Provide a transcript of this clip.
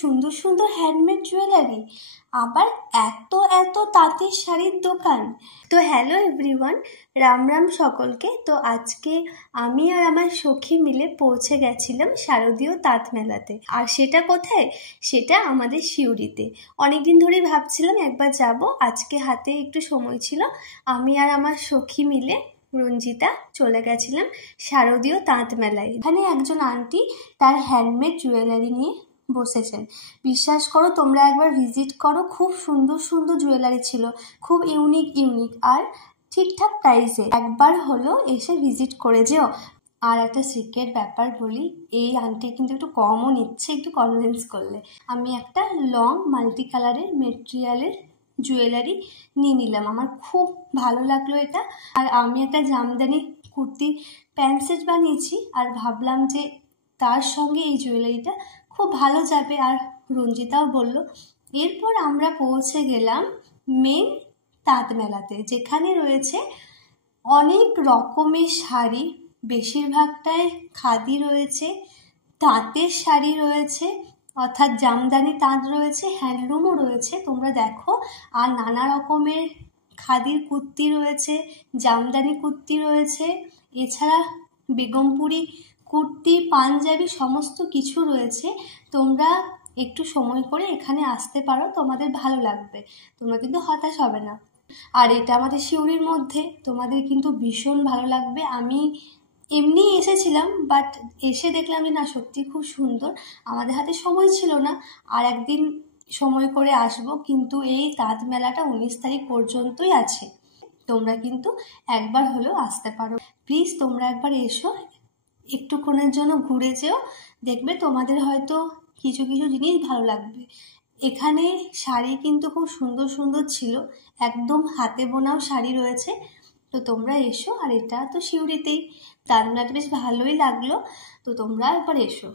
সুন্দর সুন্দর handmade jewellery, আবার এত এত তাঁতের শাড়ির দোকান। তো হ্যালো এভরিওয়ান, রাম রাম সকলকে। তো আজকে আমি আর আমার সখী মিলে পৌঁছে গেছিলাম শারদীয় তাঁত মেলাতে। আর সেটা কোথায়? সেটা আমাদের সিউড়িতে। অনেকদিন ধরেই ভাবছিলাম একবার যাব, আজকে হাতে একটু সময় ছিল, আমি আর আমার সখী মিলে রঞ্জিতা চলে গেছিলাম শারদীয় তাঁত মেলায়। এখানে একজন আন্টি তার হ্যান্ডমেড জুয়েলারি নিয়ে বসেছেন। বিশ্বাস করো, তোমরা একবার ভিজিট করো, খুব সুন্দর সুন্দর জুয়েলারি ছিল, খুব ইউনিক আর ঠিকঠাক প্রাইসে। একবার হলো এসে ভিজিট করে যেও। আর একটা সিক্রেট ব্যাপার বলি, এই আন্টি কিন্তু একটু কমও নিচ্ছে, একটু কনভিন্স করলে। আমি একটা লং মাল্টি কালারের মেটেরিয়ালের জুয়েলারি নিয়ে নিলাম, আমার খুব ভালো লাগলো এটা। আর আমি একটা জামদানি কুর্তি প্যান্ট সেট বানিয়েছি, আর ভাবলাম যে তার সঙ্গে এই জুয়েলারিটা খুব ভালো যাবে। আর রঞ্জিতাও বলল। এরপর আমরা পৌঁছে গেলাম মেন তাঁত মেলাতে, যেখানে রয়েছে অনেক রকমের শাড়ি, বেশিরভাগটাই খাদি রয়েছে, তাঁতের শাড়ি রয়েছে, অর্থাৎ জামদানি তাঁত রয়েছে, হ্যান্ডলুমও রয়েছে, তোমরা দেখো। আর নানা রকমের খাদির কুর্তি রয়েছে, জামদানি কুর্তি রয়েছে, এছাড়া বেগমপুরি কুর্তি, পাঞ্জাবি সমস্ত কিছু রয়েছে। তোমরা একটু সময় করে এখানে আসতে পারো, তোমাদের ভালো লাগবে, তোমরা কিন্তু হতাশ হবে না। আর এটা আমাদের সিউড়ির মধ্যে, তোমাদের কিন্তু ভীষণ ভালো লাগবে। আমি এমনি এসেছিলাম, বাট এসে দেখলাম যে না, সত্যি খুব সুন্দর। আমাদের হাতে সময় ছিল না, আর একদিন সময় করে আসবো। কিন্তু এই তাঁত মেলাটা 19 তারিখ পর্যন্তই আছে, তোমরা কিন্তু একবার হলেও আসতে পারো। প্লিজ তোমরা একবার এসো, একটুক্ষণের জন্য ঘুরে যেও, দেখবে তোমাদের হয়তো কিছু কিছু জিনিস ভালো লাগবে। এখানে শাড়ি কিন্তু খুব সুন্দর সুন্দর ছিল, একদম হাতে বোনাও শাড়ি রয়েছে। তো তোমরা এসো, আর এটা তো সিউড়িতেই, তাঁত মেলাটা বেশ ভালোই লাগলো, তো তোমরা একবার এসো।